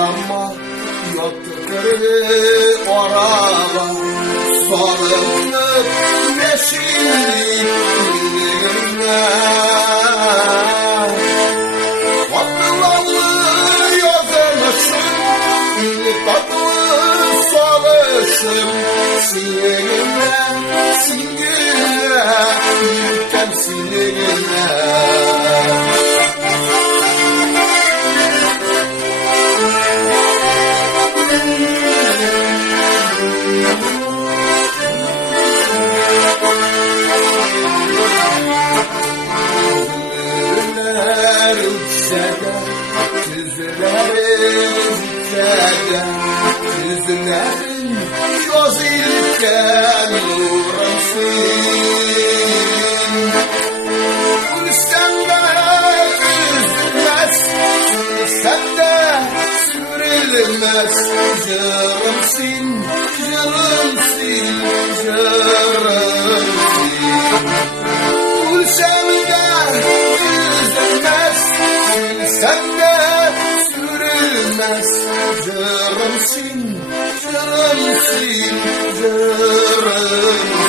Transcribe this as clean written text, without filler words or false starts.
arama yoktur orada salınır yeşilliklerine. Tatlılarlı yazılışım, tatlı salışım, sinirine, sinirine, yürüten sinirine. Tüzlerin gözüken nurumsin. Sen de üzülmez, sen de sürülmez. Jırımsin, jırımsin, jırımsin. Sen de üzülmez, sen de sürülmez. Jırımsin, jırımsin, jırımsin.